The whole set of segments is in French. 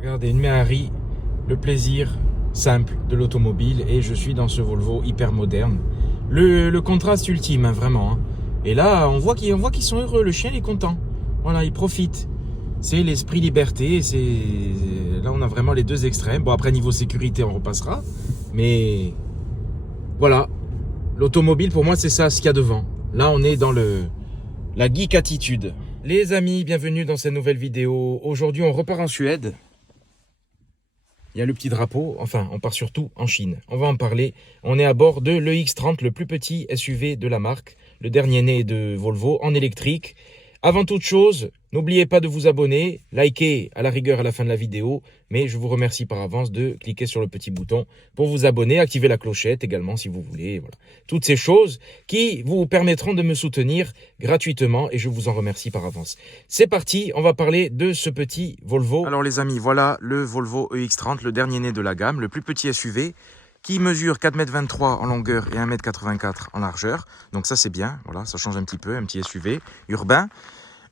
Regardez, une Méhari, le plaisir simple de l'automobile, et je suis dans ce Volvo hyper moderne. Le contraste ultime, hein, vraiment. Hein. Et là, on voit qu'ils sont heureux, le chien est content. Voilà, il profite. C'est l'esprit liberté, là on a vraiment les deux extrêmes. Bon, après niveau sécurité, on repassera. Mais voilà, l'automobile pour moi c'est ça, ce qu'il y a devant. Là on est dans la geek attitude. Les amis, bienvenue dans cette nouvelle vidéo. Aujourd'hui on repart en Suède. Il y a le petit drapeau, enfin on part surtout en Chine. On va en parler. On est à bord de l'EX30, le plus petit SUV de la marque. Le dernier né de Volvo en électrique. Avant toute chose, n'oubliez pas de vous abonner, liker à la rigueur à la fin de la vidéo, mais je vous remercie par avance de cliquer sur le petit bouton pour vous abonner, activer la clochette également si vous voulez. Voilà. Toutes ces choses qui vous permettront de me soutenir gratuitement et je vous en remercie par avance. C'est parti, on va parler de ce petit Volvo. Alors les amis, voilà le Volvo EX30, le dernier né de la gamme, le plus petit SUV. Qui mesure 4,23 m en longueur et 1,84 m en largeur. Donc ça c'est bien, voilà, ça change un petit peu, un petit SUV urbain.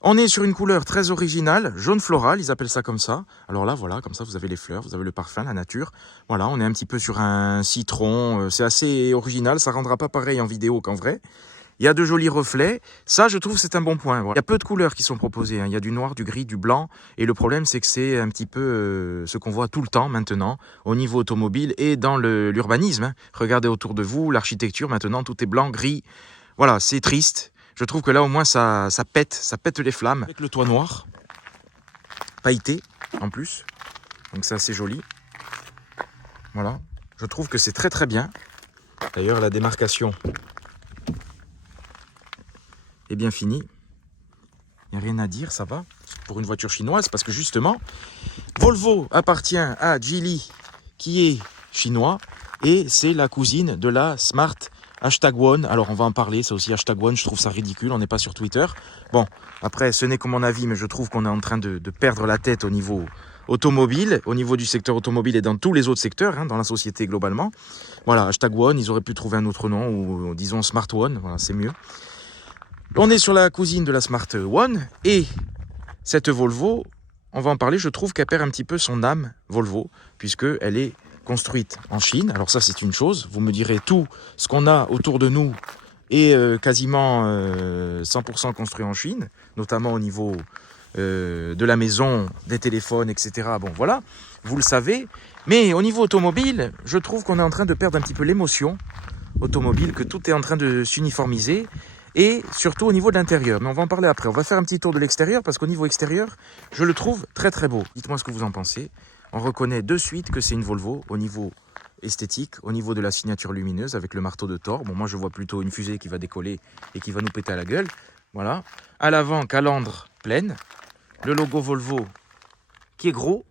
On est sur une couleur très originale, jaune floral, ils appellent ça comme ça. Alors là, voilà, comme ça vous avez les fleurs, vous avez le parfum, la nature. Voilà, on est un petit peu sur un citron, c'est assez original, ça rendra pas pareil en vidéo qu'en vrai. Il y a de jolis reflets. Ça, je trouve, c'est un bon point. Voilà. Il y a peu de couleurs qui sont proposées. Hein. Il y a du noir, du gris, du blanc. Et le problème, c'est que c'est un petit peu ce qu'on voit tout le temps maintenant au niveau automobile et dans l'urbanisme. Hein. Regardez autour de vous, l'architecture, maintenant, tout est blanc, gris. Voilà, c'est triste. Je trouve que là, au moins, ça pète les flammes. Avec le toit noir, pailleté, en plus. Donc, c'est assez joli. Voilà. Je trouve que c'est très, très bien. D'ailleurs, la démarcation est bien fini. Il n'y a rien à dire, ça va. Pour une voiture chinoise, parce que justement, Volvo appartient à Geely, qui est chinois, et c'est la cousine de la Smart #One. Alors on va en parler, ça aussi #One, je trouve ça ridicule, on n'est pas sur Twitter. Bon, après, ce n'est que mon avis, mais je trouve qu'on est en train de perdre la tête au niveau automobile, au niveau du secteur automobile et dans tous les autres secteurs, hein, dans la société globalement. Voilà, #One, ils auraient pu trouver un autre nom, ou disons Smart One, voilà, c'est mieux. On est sur la cousine de la Smart One et cette Volvo, on va en parler, je trouve qu'elle perd un petit peu son âme Volvo puisqu'elle est construite en Chine. Alors ça c'est une chose, vous me direz tout ce qu'on a autour de nous est quasiment 100% construit en Chine, notamment au niveau de la maison, des téléphones, etc. Bon voilà, vous le savez. Mais au niveau automobile, je trouve qu'on est en train de perdre un petit peu l'émotion automobile, que tout est en train de s'uniformiser. Et surtout au niveau de l'intérieur. Mais on va en parler après. On va faire un petit tour de l'extérieur parce qu'au niveau extérieur, je le trouve très très beau. Dites-moi ce que vous en pensez. On reconnaît de suite que c'est une Volvo au niveau esthétique, au niveau de la signature lumineuse avec le marteau de Thor. Bon, moi je vois plutôt une fusée qui va décoller et qui va nous péter à la gueule. Voilà. À l'avant, calandre pleine. Le logo Volvo qui est gros.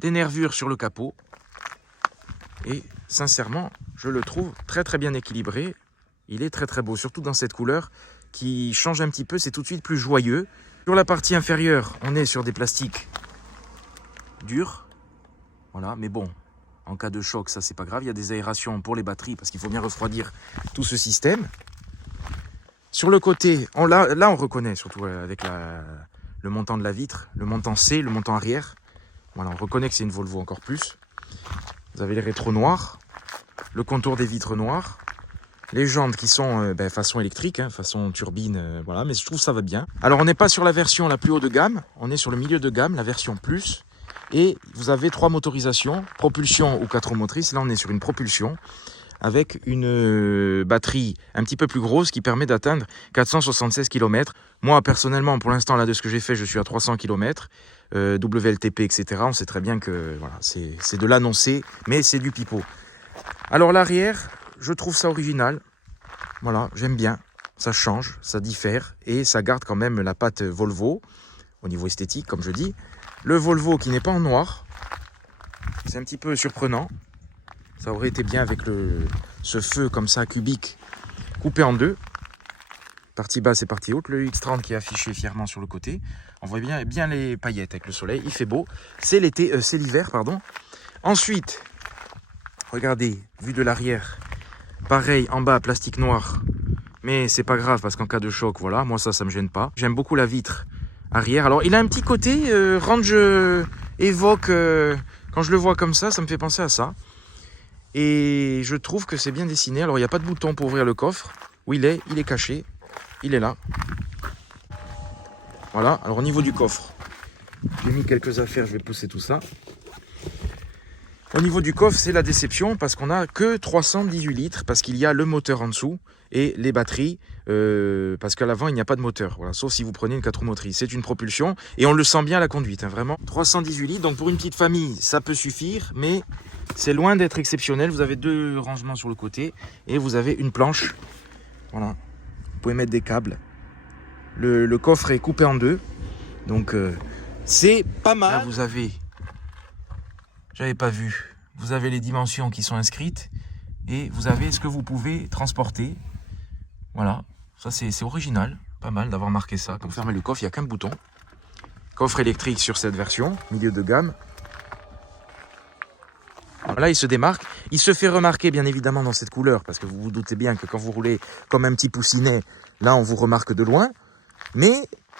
Des nervures sur le capot. Et sincèrement, je le trouve très très bien équilibré. Il est très très beau, surtout dans cette couleur qui change un petit peu, c'est tout de suite plus joyeux. Sur la partie inférieure, on est sur des plastiques durs. Voilà, mais bon, en cas de choc, ça c'est pas grave. Il y a des aérations pour les batteries parce qu'il faut bien refroidir tout ce système. Sur le côté, là on reconnaît, surtout avec le montant de la vitre, le montant C, le montant arrière. Voilà, on reconnaît que c'est une Volvo encore plus. Vous avez les rétros noirs, le contour des vitres noires. Les jantes qui sont façon électrique, hein, façon turbine, voilà, mais je trouve que ça va bien. Alors on n'est pas sur la version la plus haut de gamme, on est sur le milieu de gamme, la version plus. Et vous avez 3 motorisations, propulsion ou 4 roues motrices. Là on est sur une propulsion avec une batterie un petit peu plus grosse qui permet d'atteindre 476 km. Moi personnellement, pour l'instant, là de ce que j'ai fait, je suis à 300 km. WLTP, etc. On sait très bien que voilà, c'est de l'annoncer, mais c'est du pipeau. Alors l'arrière, je trouve ça original, voilà, j'aime bien, ça change, ça diffère et ça garde quand même la patte Volvo au niveau esthétique comme je dis. Le Volvo qui n'est pas en noir, c'est un petit peu surprenant, ça aurait été bien avec ce feu comme ça cubique coupé en deux, partie basse et partie haute, le X30 qui est affiché fièrement sur le côté, on voit bien les paillettes avec le soleil, il fait beau, c'est l'hiver pardon. Ensuite, regardez, vue de l'arrière. Pareil, en bas, plastique noir. Mais c'est pas grave parce qu'en cas de choc, voilà, moi ça me gêne pas. J'aime beaucoup la vitre arrière. Alors, il a un petit côté range évoque, quand je le vois comme ça me fait penser à ça. Et je trouve que c'est bien dessiné. Alors il n'y a pas de bouton pour ouvrir le coffre. Où il est caché. Il est là. Voilà, alors au niveau du coffre, j'ai mis quelques affaires, je vais pousser tout ça. Au niveau du coffre, c'est la déception parce qu'on n'a que 318 litres, parce qu'il y a le moteur en dessous et les batteries, parce qu'à l'avant, il n'y a pas de moteur, voilà, sauf si vous prenez une 4 roues motrices. C'est une propulsion et on le sent bien à la conduite, hein, vraiment. 318 litres, donc pour une petite famille, ça peut suffire, mais c'est loin d'être exceptionnel. Vous avez 2 rangements sur le côté et vous avez une planche. Voilà, vous pouvez mettre des câbles. Le coffre est coupé en 2, donc c'est pas mal. Là, vous avez, j'avais pas vu, vous avez les dimensions qui sont inscrites et vous avez ce que vous pouvez transporter. Voilà, ça c'est original, pas mal d'avoir marqué ça. Comme fermer le coffre, il n'y a qu'un bouton. Coffre électrique sur cette version, milieu de gamme. Là, il se démarque. Il se fait remarquer, bien évidemment, dans cette couleur, parce que vous vous doutez bien que quand vous roulez comme un petit poussinet, là, on vous remarque de loin. Mais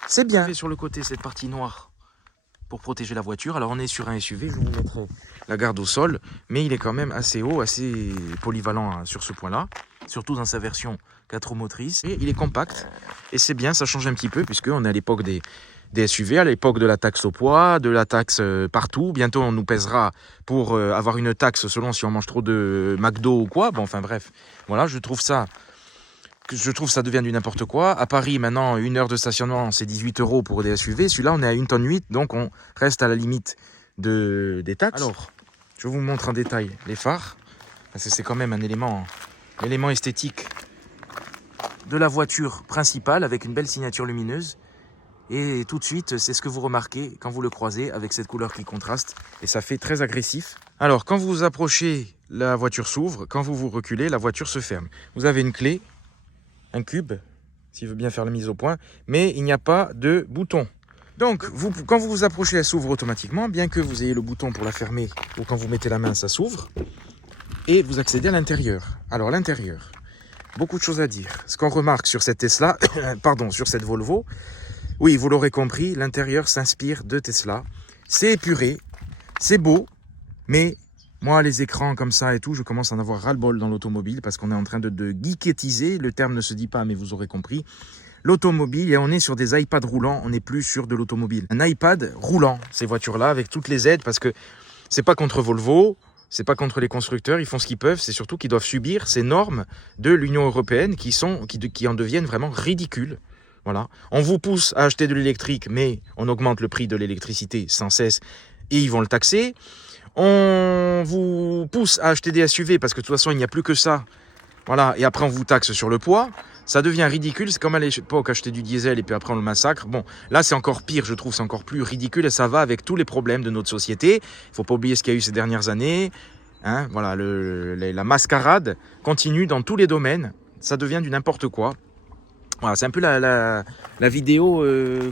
c'est bien. Sur le côté, cette partie noire pour protéger la voiture. Alors, on est sur un SUV, je vous mettrai la garde au sol, mais il est quand même assez haut, assez polyvalent sur ce point-là, surtout dans sa version 4 roues motrices. Et il est compact, et c'est bien, ça change un petit peu, puisqu'on est à l'époque des SUV, à l'époque de la taxe au poids, de la taxe partout. Bientôt, on nous pèsera pour avoir une taxe selon si on mange trop de McDo ou quoi. Bon, enfin bref, voilà, je trouve ça devient du n'importe quoi. À Paris, maintenant, 1 heure de stationnement, c'est 18 € pour des SUV. Celui-là, on est à 1,8 tonne, donc on reste à la limite des taxes. Alors, je vous montre en détail les phares, parce que c'est quand même un élément esthétique de la voiture principale, avec une belle signature lumineuse. Et tout de suite, c'est ce que vous remarquez quand vous le croisez avec cette couleur qui contraste. Et ça fait très agressif. Alors, quand vous vous approchez, la voiture s'ouvre. Quand vous vous reculez, la voiture se ferme. Vous avez une clé, un cube, s'il veut bien faire la mise au point. Mais il n'y a pas de bouton. Donc, quand vous vous approchez, elle s'ouvre automatiquement. Bien que vous ayez le bouton pour la fermer, ou quand vous mettez la main, ça s'ouvre. Et vous accédez à l'intérieur. Alors, l'intérieur, beaucoup de choses à dire. Ce qu'on remarque sur cette Tesla, pardon, sur cette Volvo, oui, vous l'aurez compris, l'intérieur s'inspire de Tesla. C'est épuré, c'est beau, mais moi, les écrans comme ça et tout, je commence à en avoir ras-le-bol dans l'automobile parce qu'on est en train de geeketiser, le terme ne se dit pas, mais vous aurez compris, l'automobile, et on est sur des iPads roulants, on n'est plus sur de l'automobile. Un iPad roulant, ces voitures-là, avec toutes les aides, parce que c'est pas contre Volvo, c'est pas contre les constructeurs, ils font ce qu'ils peuvent, c'est surtout qu'ils doivent subir ces normes de l'Union européenne qui en deviennent vraiment ridicules. Voilà. On vous pousse à acheter de l'électrique, mais on augmente le prix de l'électricité sans cesse et ils vont le taxer. On vous pousse à acheter des SUV parce que de toute façon, il n'y a plus que ça. Voilà. Et après, on vous taxe sur le poids. Ça devient ridicule. C'est comme à l'époque acheter du diesel et puis après, on le massacre. Bon, là, c'est encore pire, je trouve. C'est encore plus ridicule et ça va avec tous les problèmes de notre société. Il ne faut pas oublier ce qu'il y a eu ces dernières années. Hein, voilà, la mascarade continue dans tous les domaines. Ça devient du n'importe quoi. Voilà, c'est un peu la vidéo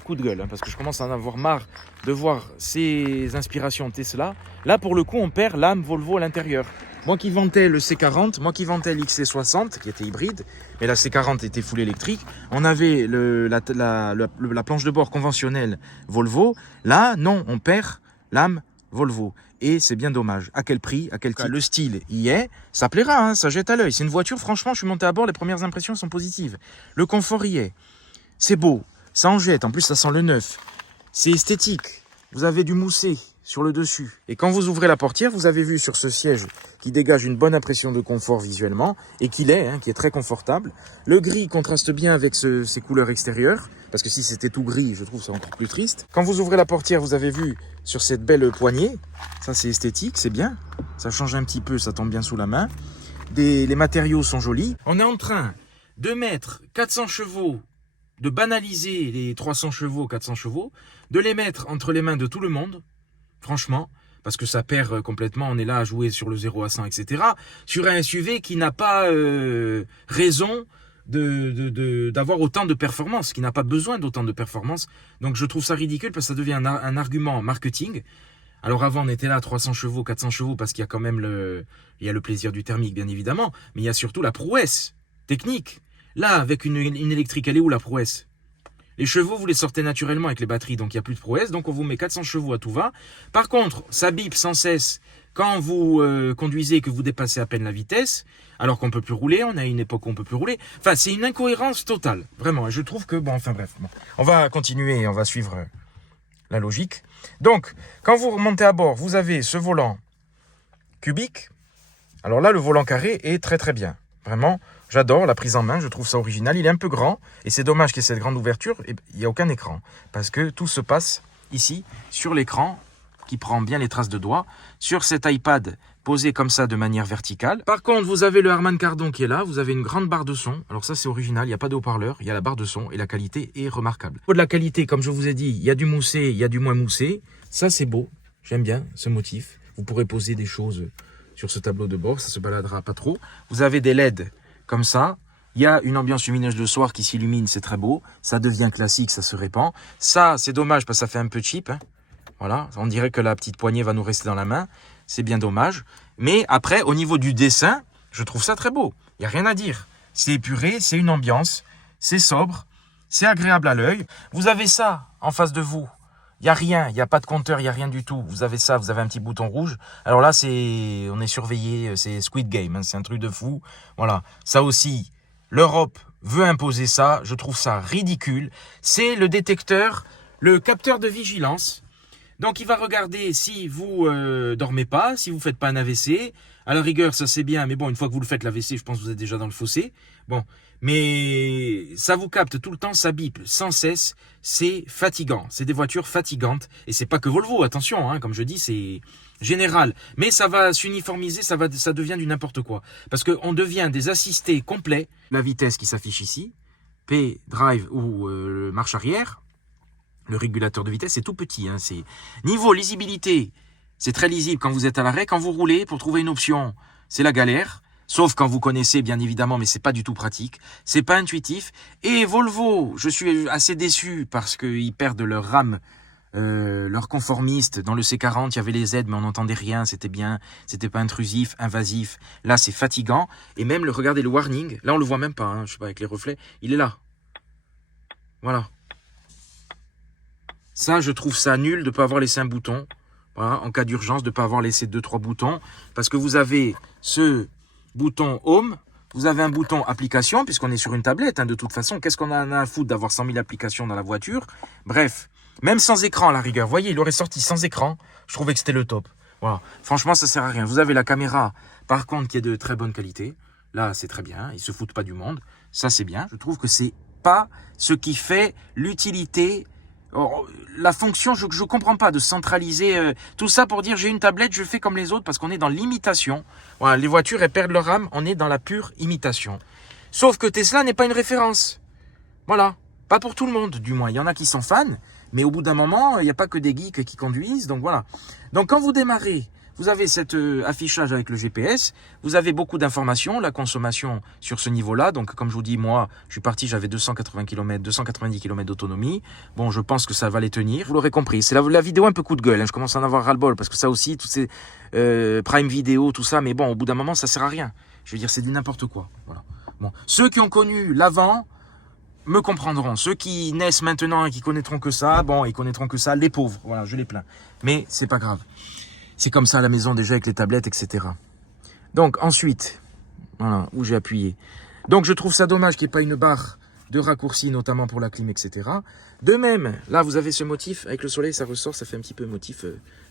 coup de gueule, hein, parce que je commence à en avoir marre de voir ces inspirations Tesla. Là, pour le coup, on perd l'âme Volvo à l'intérieur. Moi qui vantais le C40, moi qui vantais l'XC60, qui était hybride, mais la C40 était full électrique, on avait la planche de bord conventionnelle Volvo. Là, non, on perd l'âme Volvo. Et c'est bien dommage. À quel prix, à quel type? Le style y est, ça plaira, hein, ça jette à l'œil. C'est une voiture, franchement, je suis monté à bord, les premières impressions sont positives. Le confort y est. C'est beau, ça en jette, en plus ça sent le neuf. C'est esthétique, vous avez du moussé sur le dessus. Et quand vous ouvrez la portière, vous avez vu sur ce siège qui dégage une bonne impression de confort visuellement, et qui est très confortable. Le gris contraste bien avec ces couleurs extérieures, parce que si c'était tout gris, je trouve ça encore plus triste. Quand vous ouvrez la portière, vous avez vu sur cette belle poignée, ça c'est esthétique, c'est bien, ça change un petit peu, ça tombe bien sous la main. Les matériaux sont jolis. On est en train de mettre 400 chevaux, de banaliser les 300 chevaux, 400 chevaux, de les mettre entre les mains de tout le monde, franchement, parce que ça perd complètement, on est là à jouer sur le 0 à 100, etc. Sur un SUV qui n'a pas raison d'avoir autant de performance, qui n'a pas besoin d'autant de performance. Donc je trouve ça ridicule parce que ça devient un argument marketing. Alors avant on était là à 300 chevaux, 400 chevaux parce qu'il y a quand même le plaisir du thermique bien évidemment, mais il y a surtout la prouesse technique. Là avec une électrique, elle est où la prouesse? Les chevaux, vous les sortez naturellement avec les batteries, donc il n'y a plus de prouesse. Donc on vous met 400 chevaux à tout va. Par contre, ça bip sans cesse quand vous conduisez et que vous dépassez à peine la vitesse, alors qu'on ne peut plus rouler. On est à une époque où on ne peut plus rouler. Enfin, c'est une incohérence totale. Vraiment, je trouve que... Bon, enfin bref. Bon. On va continuer, on va suivre la logique. Donc, quand vous remontez à bord, vous avez ce volant cubique. Alors là, le volant carré est très très bien. Vraiment, j'adore la prise en main, je trouve ça original. Il est un peu grand et c'est dommage qu'il y ait cette grande ouverture et il n'y a aucun écran. Parce que tout se passe ici, sur l'écran, qui prend bien les traces de doigts, sur cet iPad posé comme ça de manière verticale. Par contre, vous avez le Harman Kardon qui est là, vous avez une grande barre de son. Alors ça, c'est original, il n'y a pas de haut-parleur, il y a la barre de son et la qualité est remarquable. Au niveau de la qualité, comme je vous ai dit, il y a du moussé, il y a du moins moussé. Ça, c'est beau, j'aime bien ce motif. Vous pourrez poser des choses sur ce tableau de bord, ça se baladera pas trop. Vous avez des LED comme ça. Il y a une ambiance lumineuse de soir qui s'illumine, c'est très beau. Ça devient classique, ça se répand. Ça, c'est dommage parce que ça fait un peu cheap. Hein. Voilà, on dirait que la petite poignée va nous rester dans la main. C'est bien dommage. Mais après, au niveau du dessin, je trouve ça très beau. Il n'y a rien à dire. C'est épuré, c'est une ambiance, c'est sobre, c'est agréable à l'œil. Vous avez ça en face de vous. Il n'y a rien, il n'y a pas de compteur, il n'y a rien du tout. Vous avez ça, vous avez un petit bouton rouge. Alors là, on est surveillé, c'est Squid Game, hein, c'est un truc de fou. Voilà, ça aussi, l'Europe veut imposer ça. Je trouve ça ridicule. C'est le détecteur, le capteur de vigilance. Donc il va regarder si vous dormez pas, si vous faites pas un AVC. À la rigueur, ça c'est bien, mais bon, une fois que vous le faites l'AVC, je pense que vous êtes déjà dans le fossé. Bon, mais ça vous capte tout le temps, ça bip sans cesse. C'est fatigant. C'est des voitures fatigantes. Et c'est pas que Volvo, attention, hein, comme je dis, c'est général. Mais ça va s'uniformiser, ça devient du n'importe quoi. Parce qu'on devient des assistés complets. La vitesse qui s'affiche ici, P, drive ou marche arrière. Le régulateur de vitesse, c'est tout petit. Hein, niveau lisibilité, c'est très lisible quand vous êtes à l'arrêt. Quand vous roulez, pour trouver une option, c'est la galère. Sauf quand vous connaissez, bien évidemment, mais c'est pas du tout pratique. C'est pas intuitif. Et Volvo, je suis assez déçu parce qu'ils perdent leur rame, leur conformiste. Dans le C40, il y avait les aides, mais on n'entendait rien. C'était bien. C'était pas intrusif, invasif. Là, c'est fatigant. Et même, regardez le warning. Là, on le voit même pas. Hein, je sais pas, avec les reflets. Il est là. Voilà. Ça, je trouve ça nul de ne pas avoir laissé un bouton. Voilà, en cas d'urgence, de ne pas avoir laissé 2-3 boutons. Parce que vous avez ce bouton Home, vous avez un bouton Application, puisqu'on est sur une tablette, hein, de toute façon. Qu'est-ce qu'on en a à foutre d'avoir 100 000 applications dans la voiture? Bref, même sans écran à la rigueur. Vous voyez, il aurait sorti sans écran. Je trouvais que c'était le top. Voilà. Franchement, ça sert à rien. Vous avez la caméra, par contre, qui est de très bonne qualité. Là, c'est très bien. Ils se foutent pas du monde. Ça, c'est bien. Je trouve que c'est pas ce qui fait l'utilité. La fonction, je ne comprends pas de centraliser tout ça pour dire j'ai une tablette, je fais comme les autres parce qu'on est dans l'imitation. Voilà, les voitures, elles perdent leur âme, on est dans la pure imitation. Sauf que Tesla n'est pas une référence. Voilà, pas pour tout le monde du moins. Il y en a qui sont fans, mais au bout d'un moment, il n'y a pas que des geeks qui conduisent, donc voilà. Donc quand vous démarrez, vous avez cet affichage avec le GPS, vous avez beaucoup d'informations, la consommation sur ce niveau-là. Donc comme je vous dis, moi, je suis parti, j'avais 280 km, 290 km d'autonomie. Bon, je pense que ça va les tenir. Vous l'aurez compris, c'est la vidéo un peu coup de gueule. Hein. Je commence à en avoir ras-le-bol parce que ça aussi, toutes ces Prime Video, tout ça, mais bon, au bout d'un moment, ça sert à rien. Je veux dire, c'est du n'importe quoi. Voilà. Bon, ceux qui ont connu l'avant me comprendront. Ceux qui naissent maintenant et qui connaîtront que ça, bon, ils connaîtront que ça, les pauvres. Voilà, je les plains. Mais c'est pas grave. C'est comme ça à la maison déjà avec les tablettes, etc. Donc ensuite, voilà, où j'ai appuyé. Donc je trouve ça dommage qu'il n'y ait pas une barre de raccourci, notamment pour la clim, etc. De même, là vous avez ce motif, avec le soleil ça ressort, ça fait un petit peu motif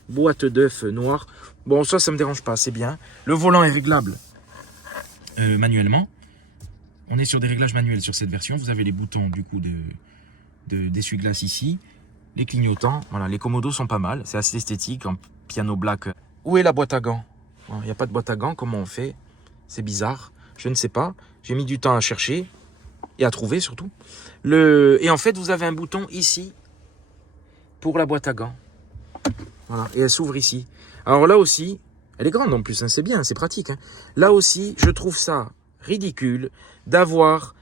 boîte d'œuf noir. Bon, ça me dérange pas, c'est bien. Le volant est réglable manuellement. On est sur des réglages manuels sur cette version. Vous avez les boutons du coup d'essuie-glace ici. Les clignotants, voilà, les commodos sont pas mal, c'est assez esthétique, en piano black. Où est la boîte à gants? Il n'y a pas de boîte à gants, comment on fait? C'est bizarre, je ne sais pas. J'ai mis du temps à chercher, et à trouver surtout. Et en fait, vous avez un bouton ici, pour la boîte à gants. Voilà, et elle s'ouvre ici. Alors là aussi, elle est grande en plus, hein, c'est bien, c'est pratique. Hein. Là aussi, je trouve ça ridicule d'avoir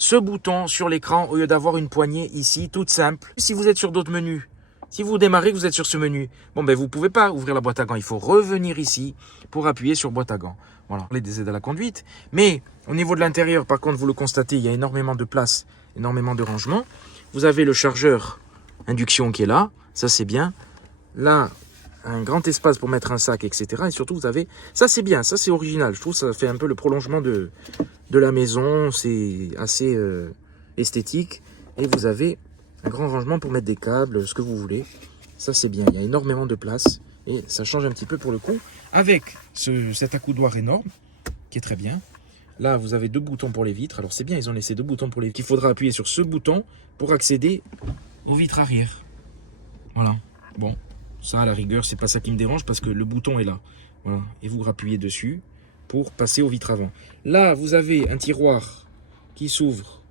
ce bouton sur l'écran au lieu d'avoir une poignée ici, toute simple. Si vous êtes sur d'autres menus, si vous démarrez, que vous êtes sur ce menu, bon ben vous ne pouvez pas ouvrir la boîte à gants. Il faut revenir ici pour appuyer sur boîte à gants. Voilà, on parle des aides à la conduite. Mais au niveau de l'intérieur, par contre, vous le constatez, il y a énormément de place, énormément de rangement. Vous avez le chargeur induction qui est là, ça c'est bien. Là, un grand espace pour mettre un sac, etc. Et surtout, vous avez... Ça c'est bien, ça c'est original. Je trouve que ça fait un peu le prolongement de la maison. C'est assez esthétique. Et vous avez un grand rangement pour mettre des câbles, ce que vous voulez. Ça c'est bien, il y a énormément de place. Et ça change un petit peu pour le coup. Avec cet accoudoir énorme, qui est très bien. Là, vous avez 2 boutons pour les vitres. Alors c'est bien, ils ont laissé 2 boutons pour les vitres. Il faudra appuyer sur ce bouton pour accéder aux vitres arrière. Voilà. Bon, ça à la rigueur, c'est pas ça qui me dérange parce que le bouton est là. Voilà. Et vous appuyez dessus pour passer aux vitres avant. Là, vous avez un tiroir qui s'ouvre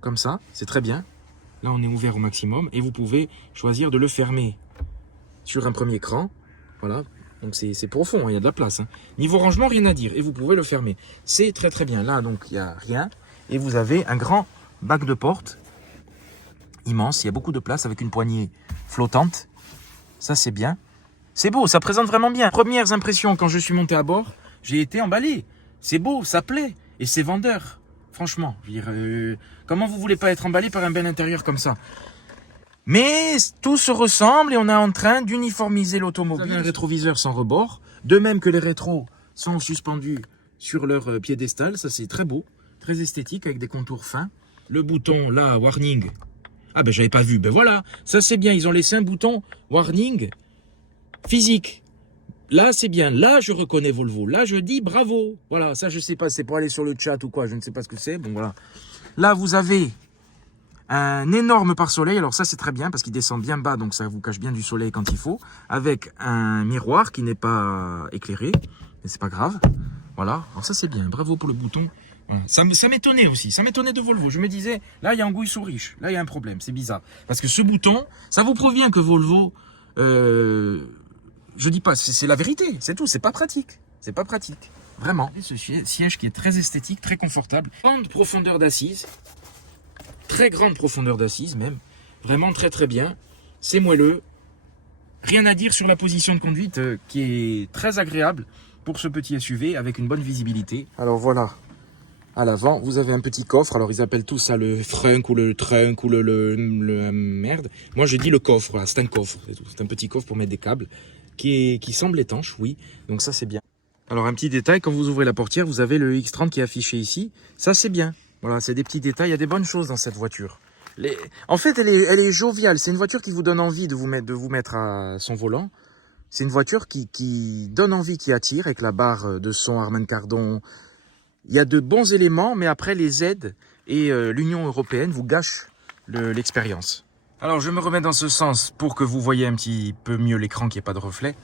comme ça. C'est très bien. Là, on est ouvert au maximum. Et vous pouvez choisir de le fermer sur un premier cran. Voilà. Donc c'est profond, hein, il y a de la place. Hein. Niveau rangement, rien à dire. Et vous pouvez le fermer. C'est très très bien. Là, donc, il n'y a rien. Et vous avez un grand bac de porte. Immense. Il y a beaucoup de place avec une poignée flottante. Ça, c'est bien. C'est beau, ça présente vraiment bien. Premières impressions, quand je suis monté à bord, j'ai été emballé. C'est beau, ça plaît. Et c'est vendeur. Franchement. Je veux dire, comment vous voulez pas être emballé par un bel intérieur comme ça? Mais tout se ressemble et on est en train d'uniformiser l'automobile. Vous avez un rétroviseur sans rebord, de même que les rétros sont suspendus sur leur piédestal. Ça, c'est très beau, très esthétique avec des contours fins. Le bouton, là, warning. Ah ben, j'avais pas vu. Ben voilà, ça c'est bien. Ils ont laissé un bouton warning physique. Là, c'est bien. Là, je reconnais Volvo. Là, je dis bravo. Voilà, ça, je sais pas. C'est pour aller sur le chat ou quoi. Je ne sais pas ce que c'est. Bon, voilà. Là, vous avez un énorme pare-soleil, alors ça c'est très bien parce qu'il descend bien bas, donc ça vous cache bien du soleil quand il faut, avec un miroir qui n'est pas éclairé, mais c'est pas grave. Voilà, alors ça c'est bien, bravo pour le bouton. Voilà. Ça m'étonnait aussi, ça m'étonnait de Volvo. Je me disais, là il y a anguille sous riche, là il y a un problème, c'est bizarre. Parce que ce bouton, ça vous prouve bien que Volvo, je dis pas, c'est la vérité, c'est tout, c'est pas pratique. C'est pas pratique, vraiment. Et ce siège qui est très esthétique, très confortable. Grande profondeur d'assise. Très grande profondeur d'assise même, vraiment très très bien, c'est moelleux, rien à dire sur la position de conduite qui est très agréable pour ce petit SUV avec une bonne visibilité. Alors voilà, à l'avant vous avez un petit coffre, alors ils appellent tout ça le frunk ou le trunk ou le merde, moi je dis le coffre, voilà, c'est un coffre, c'est un petit coffre pour mettre des câbles qui semble étanche, oui, donc ça c'est bien. Alors un petit détail, quand vous ouvrez la portière, vous avez le X30 qui est affiché ici, ça c'est bien. Voilà, c'est des petits détails, il y a des bonnes choses dans cette voiture. En fait, elle est joviale, c'est une voiture qui vous donne envie de vous mettre à son volant. C'est une voiture qui donne envie, qui attire, avec la barre de son Harman Kardon. Il y a de bons éléments, mais après les aides et l'Union européenne vous gâchent l'expérience. Alors je me remets dans ce sens pour que vous voyez un petit peu mieux l'écran, qu'il n'y ait pas de reflet.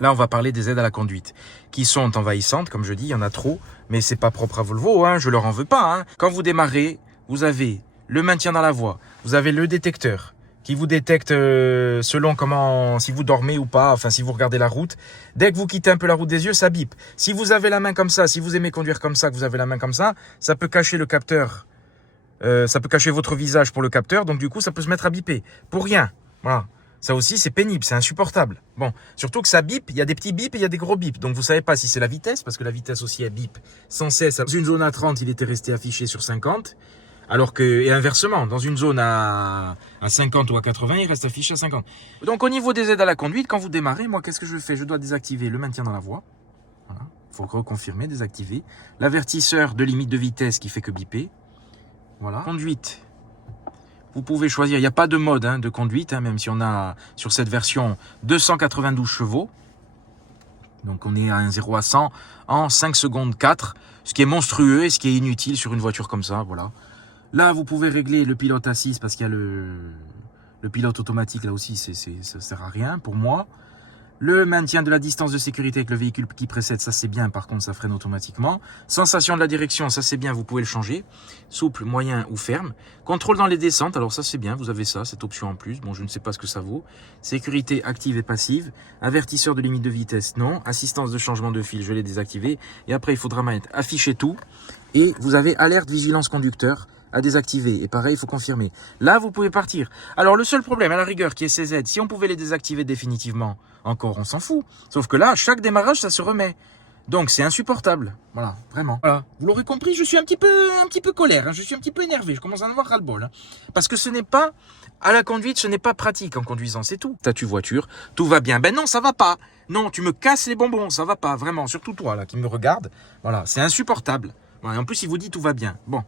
Là, on va parler des aides à la conduite, qui sont envahissantes, comme je dis, il y en a trop, mais c'est pas propre à Volvo, hein, je leur en veux pas. Hein. Quand vous démarrez, vous avez le maintien dans la voie, vous avez le détecteur, qui vous détecte selon comment, si vous dormez ou pas, enfin si vous regardez la route. Dès que vous quittez un peu la route des yeux, ça bip. Si vous avez la main comme ça, si vous aimez conduire comme ça, que vous avez la main comme ça peut cacher le capteur, ça peut cacher votre visage pour le capteur, donc du coup ça peut se mettre à biper, pour rien, voilà. Ça aussi, c'est pénible, c'est insupportable. Bon, surtout que ça bip, il y a des petits bips et il y a des gros bips. Donc, vous savez pas si c'est la vitesse, parce que la vitesse aussi, elle bip sans cesse. Dans une zone à 30, il était resté affiché sur 50. Alors que, et inversement, dans une zone à 50 ou à 80, il reste affiché à 50. Donc, au niveau des aides à la conduite, quand vous démarrez, moi, qu'est-ce que je fais? Je dois désactiver le maintien dans la voie. Voilà. Il faut reconfirmer, désactiver. L'avertisseur de limite de vitesse qui fait que biper. Voilà. Conduite. Vous pouvez choisir, il n'y a pas de mode de conduite, même si on a sur cette version 292 chevaux. Donc on est à un 0 à 100 en 5 secondes 4, ce qui est monstrueux et ce qui est inutile sur une voiture comme ça. Voilà. Là, vous pouvez régler le pilote assise parce qu'il y a le pilote automatique, là aussi, ça ne sert à rien pour moi. Le maintien de la distance de sécurité avec le véhicule qui précède, ça c'est bien, par contre ça freine automatiquement. Sensation de la direction, ça c'est bien, vous pouvez le changer. Souple, moyen ou ferme. Contrôle dans les descentes, alors ça c'est bien, vous avez ça, cette option en plus. Bon, je ne sais pas ce que ça vaut. Sécurité active et passive. Avertisseur de limite de vitesse, non. Assistance de changement de fil, je l'ai désactivé. Et après il faudra mettre afficher tout. Et vous avez alerte vigilance conducteur à désactiver. Et pareil, il faut confirmer. Là, vous pouvez partir. Alors, le seul problème, à la rigueur, qui est ces aides, si on pouvait les désactiver définitivement, encore, on s'en fout. Sauf que là, chaque démarrage, ça se remet. Donc c'est insupportable, voilà, vraiment. Voilà, vous l'aurez compris, je suis un petit peu colère, hein. Je suis un petit peu énervé, je commence à en avoir ras-le-bol. Hein. Parce que ce n'est pas, à la conduite, ce n'est pas pratique en conduisant, c'est tout. Statut voiture, tout va bien. Ben non, ça va pas. Non, tu me casses les bonbons, ça va pas, vraiment, surtout toi là qui me regarde. Voilà, c'est insupportable. Voilà, et en plus, il vous dit tout va bien. Bon,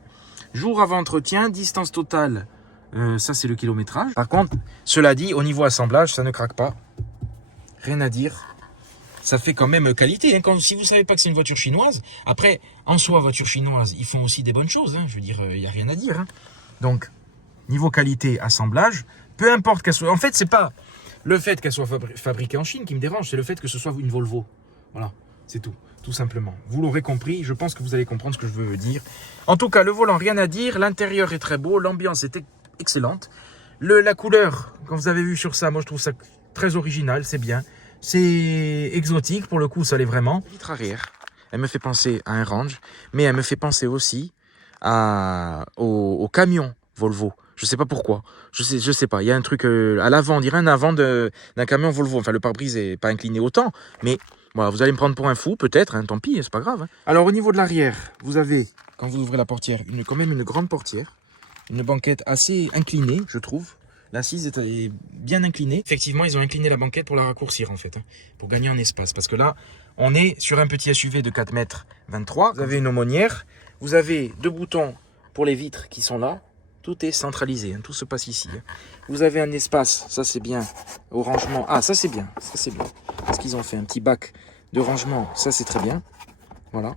jour avant entretien, distance totale, ça c'est le kilométrage. Par contre, cela dit, au niveau assemblage, ça ne craque pas. Rien à dire. Ça fait quand même qualité. Hein. Si vous ne savez pas que c'est une voiture chinoise, après, en soi, voiture chinoise, ils font aussi des bonnes choses. Hein. Je veux dire, il n'y a rien à dire. Hein. Donc, niveau qualité, assemblage, peu importe qu'elle soit... En fait, c'est pas le fait qu'elle soit fabriquée en Chine qui me dérange, c'est le fait que ce soit une Volvo. Voilà, c'est tout simplement. Vous l'aurez compris, je pense que vous allez comprendre ce que je veux dire. En tout cas, le volant, rien à dire. L'intérieur est très beau, l'ambiance est excellente. La couleur, quand vous avez vu sur ça, moi je trouve ça très original, c'est bien. C'est exotique, pour le coup, ça l'est vraiment. Vitre arrière, elle me fait penser à un Range, mais elle me fait penser aussi au camion Volvo. Je sais pas pourquoi. Je sais pas. Il y a un truc à l'avant, on dirait un avant d'un camion Volvo. Enfin, le pare-brise est pas incliné autant, mais voilà, vous allez me prendre pour un fou, peut-être. Hein, tant pis, c'est pas grave. Hein. Alors, au niveau de l'arrière, vous avez, quand vous ouvrez la portière, quand même une grande portière, une banquette assez inclinée, je trouve. L'assise est bien inclinée. Effectivement, ils ont incliné la banquette pour la raccourcir en fait, hein, pour gagner en espace. Parce que là, on est sur un petit SUV de 4,23 m. Vous avez une aumônière, vous avez deux boutons pour les vitres qui sont là. Tout est centralisé, hein, tout se passe ici. Hein. Vous avez un espace, ça c'est bien, au rangement. Ah, ça c'est bien, Parce qu'ils ont fait un petit bac de rangement, ça c'est très bien. Voilà.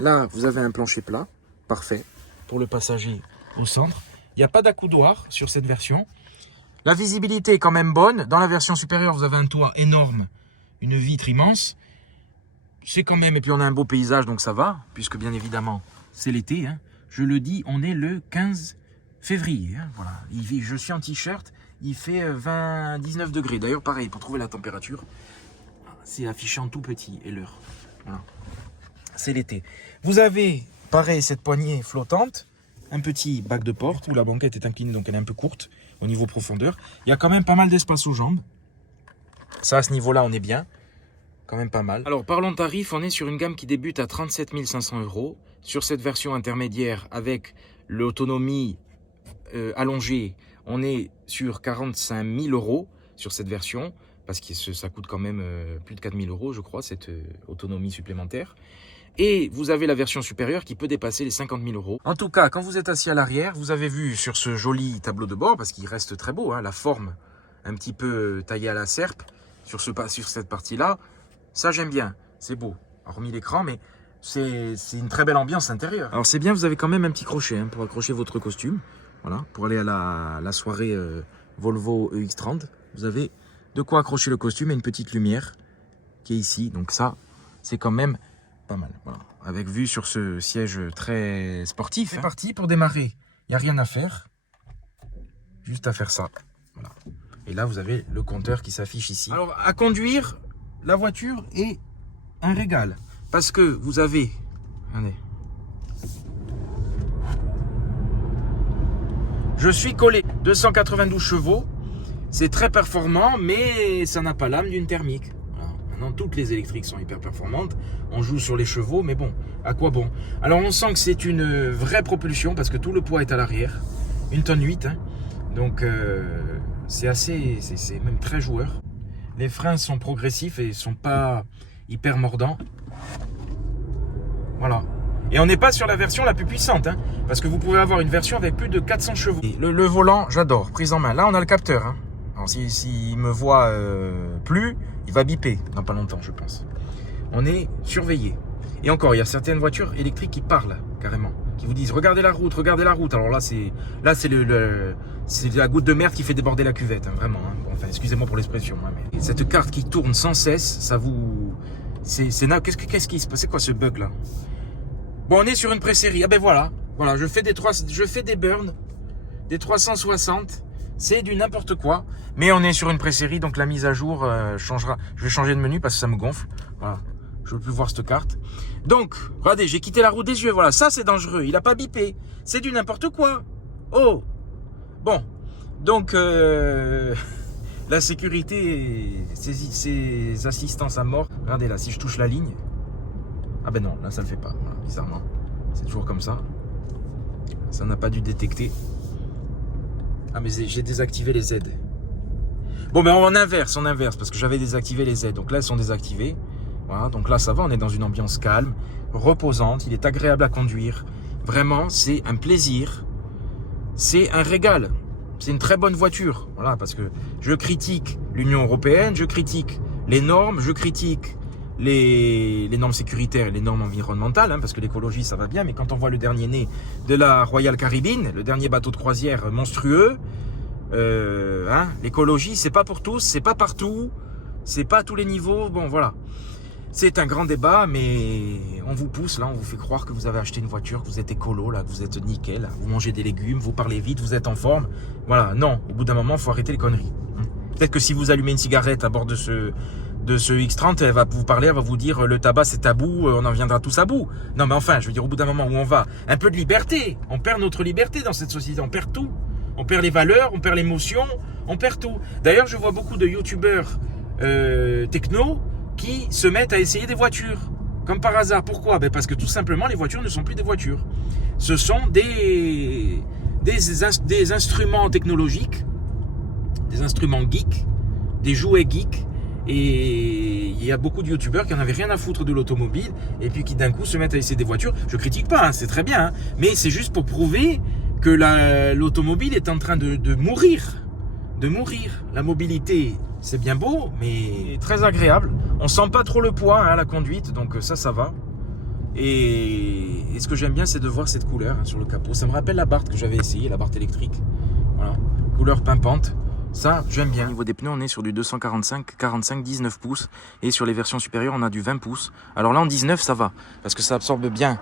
Là, vous avez un plancher plat, parfait, pour le passager au centre. Il n'y a pas d'accoudoir sur cette version. La visibilité est quand même bonne. Dans la version supérieure, vous avez un toit énorme, une vitre immense. C'est quand même, et puis on a un beau paysage, donc ça va, puisque bien évidemment, c'est l'été. Hein. Je le dis, on est le 15 février. Hein, voilà. Je suis en t-shirt, il fait 19 degrés. D'ailleurs, pareil, pour trouver la température, c'est affiché en tout petit, et l'heure. Voilà. C'est l'été. Vous avez, pareil, cette poignée flottante. Un petit bac de porte où la banquette est inclinée, donc elle est un peu courte au niveau profondeur. Il y a quand même pas mal d'espace aux jambes. Ça, à ce niveau-là, on est bien. Quand même pas mal. Alors, parlons de tarif, on est sur une gamme qui débute à 37 500 €. Sur cette version intermédiaire, avec l'autonomie allongée, on est sur 45 000 € sur cette version. Parce que ça coûte quand même plus de 4 000 €, je crois, cette autonomie supplémentaire. Et vous avez la version supérieure qui peut dépasser les 50 000 €. En tout cas, quand vous êtes assis à l'arrière, vous avez vu sur ce joli tableau de bord, parce qu'il reste très beau, hein, la forme un petit peu taillée à la serpe, sur cette partie-là, ça j'aime bien, c'est beau, hormis l'écran, mais c'est une très belle ambiance intérieure. Alors c'est bien, vous avez quand même un petit crochet hein, pour accrocher votre costume, voilà, pour aller à la soirée Volvo EX30. Vous avez de quoi accrocher le costume et une petite lumière qui est ici, donc ça, c'est quand même... pas mal, voilà. Avec vue sur ce siège très sportif. C'est parti pour démarrer. Il n'y a rien à faire. Juste à faire ça. Voilà. Et là, vous avez le compteur qui s'affiche ici. Alors, à conduire, la voiture est un régal. Parce que vous avez... Regardez. Je suis collé. 292 chevaux. C'est très performant, mais ça n'a pas l'âme d'une thermique. Maintenant, toutes les électriques sont hyper performantes. On joue sur les chevaux, mais bon, à quoi bon? Alors, on sent que c'est une vraie propulsion parce que tout le poids est à l'arrière. 1,8 tonnes. Hein. Donc, c'est même très joueur. Les freins sont progressifs et ne sont pas hyper mordants. Voilà. Et on n'est pas sur la version la plus puissante. Hein, parce que vous pouvez avoir une version avec plus de 400 chevaux. Le volant, j'adore. Prise en main. Là, on a le capteur. Hein. Alors, s'il me voit plus... il va biper dans pas longtemps, je pense. On est surveillé. Et encore, il y a certaines voitures électriques qui parlent carrément, qui vous disent regardez la route, regardez la route. Alors là, c'est la goutte de merde qui fait déborder la cuvette, hein, vraiment. Hein. Bon, enfin, excusez-moi pour l'expression. Hein, mais cette carte qui tourne sans cesse, ça vous, qu'est-ce qui se passe? C'est quoi ce bug là? Bon, on est sur une pré-série. Ah ben voilà, je fais des burns, des 360. C'est du n'importe quoi, mais on est sur une pré-série, donc la mise à jour changera. Je vais changer de menu parce que ça me gonfle. Voilà, je ne veux plus voir cette carte. Donc, regardez, j'ai quitté la roue des yeux. Voilà, ça c'est dangereux. Il n'a pas bipé. C'est du n'importe quoi. Oh, bon. Donc, la sécurité, ses assistances à mort. Regardez là, si je touche la ligne, Ah ben non, là ça le fait pas, voilà, bizarrement. C'est toujours comme ça. Ça n'a pas dû détecter. Ah mais j'ai désactivé les aides. Bon ben on inverse, parce que j'avais désactivé les aides. Donc là elles sont désactivées. Voilà, donc là ça va, on est dans une ambiance calme, reposante, il est agréable à conduire. Vraiment, c'est un plaisir. C'est un régal. C'est une très bonne voiture. Voilà, parce que je critique l'Union européenne, je critique les normes, je critique les normes sécuritaires et les normes environnementales, hein, parce que l'écologie ça va bien, mais quand on voit le dernier né de la Royal Caribbean, le dernier bateau de croisière monstrueux, hein, l'écologie c'est pas pour tous, c'est pas partout, c'est pas à tous les niveaux, bon voilà. C'est un grand débat, mais on vous pousse, là, on vous fait croire que vous avez acheté une voiture, que vous êtes écolo, là, que vous êtes nickel, vous mangez des légumes, vous parlez vite, vous êtes en forme. Voilà, non, au bout d'un moment, il faut arrêter les conneries. Peut-être que si vous allumez une cigarette à bord de ce X30, elle va vous parler, elle va vous dire le tabac c'est tabou, on en viendra tous à bout. Non mais enfin, je veux dire, au bout d'un moment où on va, un peu de liberté, on perd notre liberté dans cette société, on perd tout. On perd les valeurs, on perd l'émotion, on perd tout. D'ailleurs, je vois beaucoup de youtubeurs techno qui se mettent à essayer des voitures. Comme par hasard. Pourquoi? Ben parce que tout simplement, les voitures ne sont plus des voitures. Ce sont des instruments technologiques, des instruments geeks, des jouets geeks. Et il y a beaucoup de youtubeurs qui n'en avaient rien à foutre de l'automobile et puis qui d'un coup se mettent à essayer des voitures. Je critique pas, hein, c'est très bien, hein, mais c'est juste pour prouver que l'automobile est en train de mourir. De mourir. La mobilité, c'est bien beau, mais très agréable. On sent pas trop le poids hein, à la conduite, donc ça va. Et ce que j'aime bien, c'est de voir cette couleur hein, sur le capot. Ça me rappelle la Barth que j'avais essayé, la Barth électrique. Voilà, couleur pimpante. Ça, j'aime bien. Au niveau des pneus, on est sur du 245, 45, 19 pouces. Et sur les versions supérieures, on a du 20 pouces. Alors là, en 19, ça va. Parce que ça absorbe bien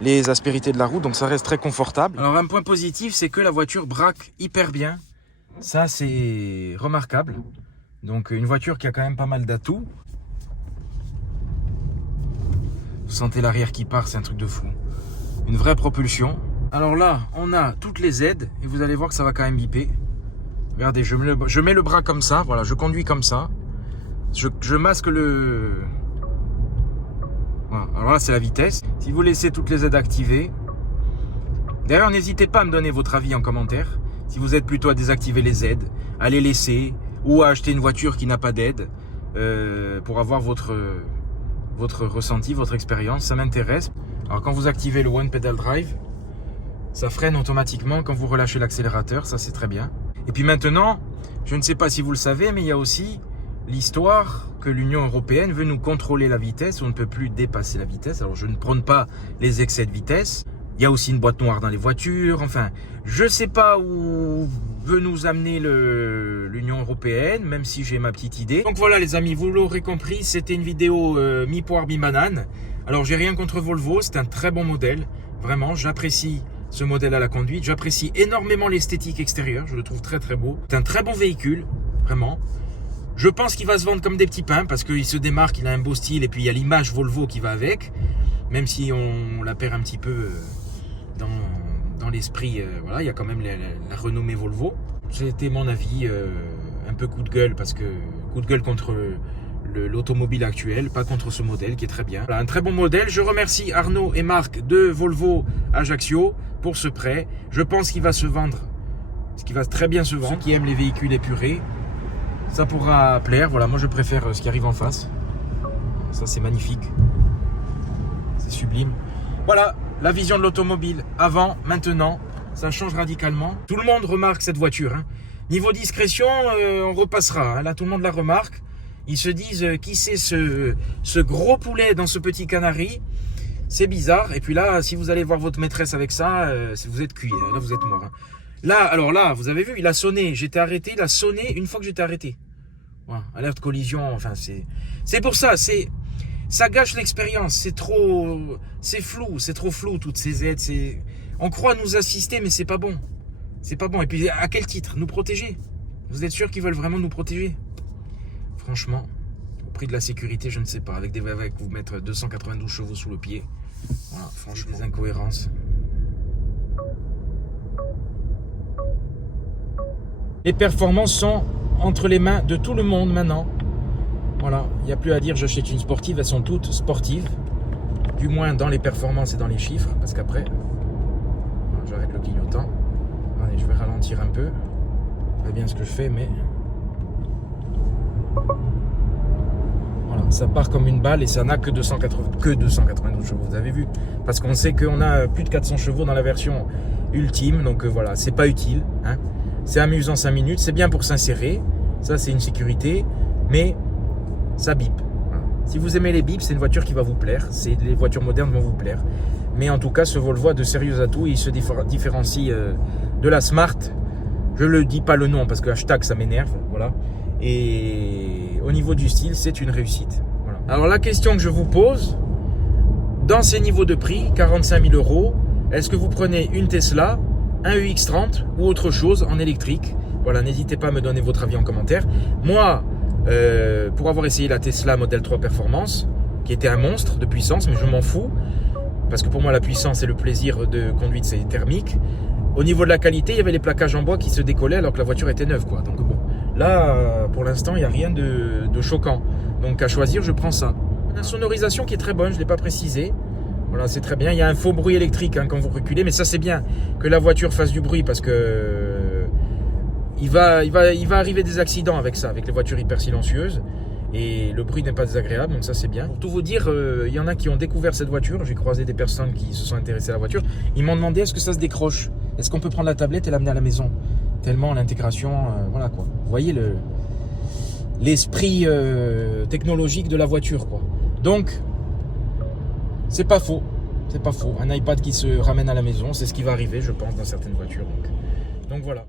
les aspérités de la route. Donc ça reste très confortable. Alors un point positif, c'est que la voiture braque hyper bien. Ça, c'est remarquable. Donc une voiture qui a quand même pas mal d'atouts. Vous sentez l'arrière qui part, c'est un truc de fou. Une vraie propulsion. Alors là, on a toutes les aides. Et vous allez voir que ça va quand même biper. Regardez, je mets le bras comme ça, voilà, je conduis comme ça. Je masque le... Voilà, alors là, c'est la vitesse. Si vous laissez toutes les aides activées... D'ailleurs, n'hésitez pas à me donner votre avis en commentaire. Si vous êtes plutôt à désactiver les aides, à les laisser, ou à acheter une voiture qui n'a pas d'aide, pour avoir votre ressenti, votre expérience, ça m'intéresse. Alors quand vous activez le One Pedal Drive, ça freine automatiquement quand vous relâchez l'accélérateur, ça c'est très bien. Et puis maintenant, je ne sais pas si vous le savez, mais il y a aussi l'histoire que l'Union européenne veut nous contrôler la vitesse, on ne peut plus dépasser la vitesse. Alors je ne prône pas les excès de vitesse. Il y a aussi une boîte noire dans les voitures. Enfin, je ne sais pas où veut nous amener l'Union européenne, même si j'ai ma petite idée. Donc voilà les amis, vous l'aurez compris, c'était une vidéo mi-poire, mi-banane. Alors j'ai rien contre Volvo, c'est un très bon modèle. Vraiment, j'apprécie ce modèle à la conduite. J'apprécie énormément l'esthétique extérieure, je le trouve très très beau. C'est un très bon véhicule, vraiment. Je pense qu'il va se vendre comme des petits pains parce qu'il se démarque, il a un beau style et puis il y a l'image Volvo qui va avec. Même si on la perd un petit peu dans l'esprit, voilà, il y a quand même la renommée Volvo. C'était mon avis, un peu coup de gueule parce que coup de gueule contre l'automobile actuelle, pas contre ce modèle qui est très bien. Voilà, un très bon modèle. Je remercie Arnaud et Marc de Volvo Ajaccio pour ce prêt. Je pense qu'il va se vendre, ce qui va très bien se vendre. Ceux qui aiment les véhicules épurés, ça pourra plaire. Voilà, moi je préfère ce qui arrive en face. Ça c'est magnifique, c'est sublime. Voilà la vision de l'automobile avant, maintenant, ça change radicalement. Tout le monde remarque cette voiture. Hein. Niveau discrétion, on repassera. Hein. Là, tout le monde la remarque. Ils se disent, qui c'est ce gros poulet dans ce petit canari? C'est bizarre. Et puis là, si vous allez voir votre maîtresse avec ça, vous êtes cuit. Là, vous êtes mort. Hein. Là, alors là, vous avez vu, il a sonné. J'étais arrêté, il a sonné une fois que j'étais arrêté. Voilà, alerte collision. Enfin, c'est pour ça. Ça gâche l'expérience. C'est flou. C'est trop flou toutes ces aides. On croit nous assister, mais c'est pas bon. C'est pas bon. Et puis, à quel titre? Nous protéger? Vous êtes sûr qu'ils veulent vraiment nous protéger? Franchement, au prix de la sécurité, je ne sais pas. Avec vous mettre 292 chevaux sous le pied. Voilà, franchement, des incohérences. Les performances sont entre les mains de tout le monde maintenant. Voilà, il n'y a plus à dire j'achète une sportive, elles sont toutes sportives. du moins dans les performances et dans les chiffres, parce qu'après, j'arrête le clignotant. Allez, je vais ralentir un peu. Pas bien ce que je fais, mais voilà, ça part comme une balle et ça n'a que 292 chevaux, vous avez vu, parce qu'on sait qu'on a plus de 400 chevaux dans la version ultime, donc voilà, c'est pas utile, hein. C'est amusant 5 minutes, c'est bien pour s'insérer, ça c'est une sécurité, mais ça bip. Voilà. Si vous aimez les bips, c'est une voiture qui va vous plaire, les voitures modernes vont vous plaire, mais en tout cas ce Volvo a de sérieux atouts, il se différencie de la Smart. Je ne dis pas le nom parce que hashtag ça m'énerve, voilà. Et au niveau du style, c'est une réussite. Voilà. Alors la question que je vous pose, dans ces niveaux de prix, 45 000 €, est-ce que vous prenez une Tesla, un EX30 ou autre chose en électrique? Voilà, n'hésitez pas à me donner votre avis en commentaire. Moi, pour avoir essayé la Tesla Model 3 Performance, qui était un monstre de puissance, mais je m'en fous, parce que pour moi la puissance et le plaisir de conduite c'est thermique. Au niveau de la qualité, il y avait les plaquages en bois qui se décollaient alors que la voiture était neuve, quoi. Donc bon, là, pour l'instant, il n'y a rien de choquant. Donc à choisir, je prends ça. La sonorisation qui est très bonne, je ne l'ai pas précisé. Voilà, c'est très bien. Il y a un faux bruit électrique hein, quand vous reculez, mais ça c'est bien que la voiture fasse du bruit parce que il va arriver des accidents avec ça, avec les voitures hyper silencieuses. Et le bruit n'est pas désagréable, donc ça c'est bien. Pour tout vous dire, il y en a qui ont découvert cette voiture. J'ai croisé des personnes qui se sont intéressées à la voiture. Ils m'ont demandé est-ce que ça se décroche? Est-ce qu'on peut prendre la tablette et l'amener à la maison? Tellement l'intégration, voilà quoi. Vous voyez l'esprit technologique de la voiture quoi. Donc, c'est pas faux. C'est pas faux. Un iPad qui se ramène à la maison, c'est ce qui va arriver, je pense, dans certaines voitures. Donc voilà.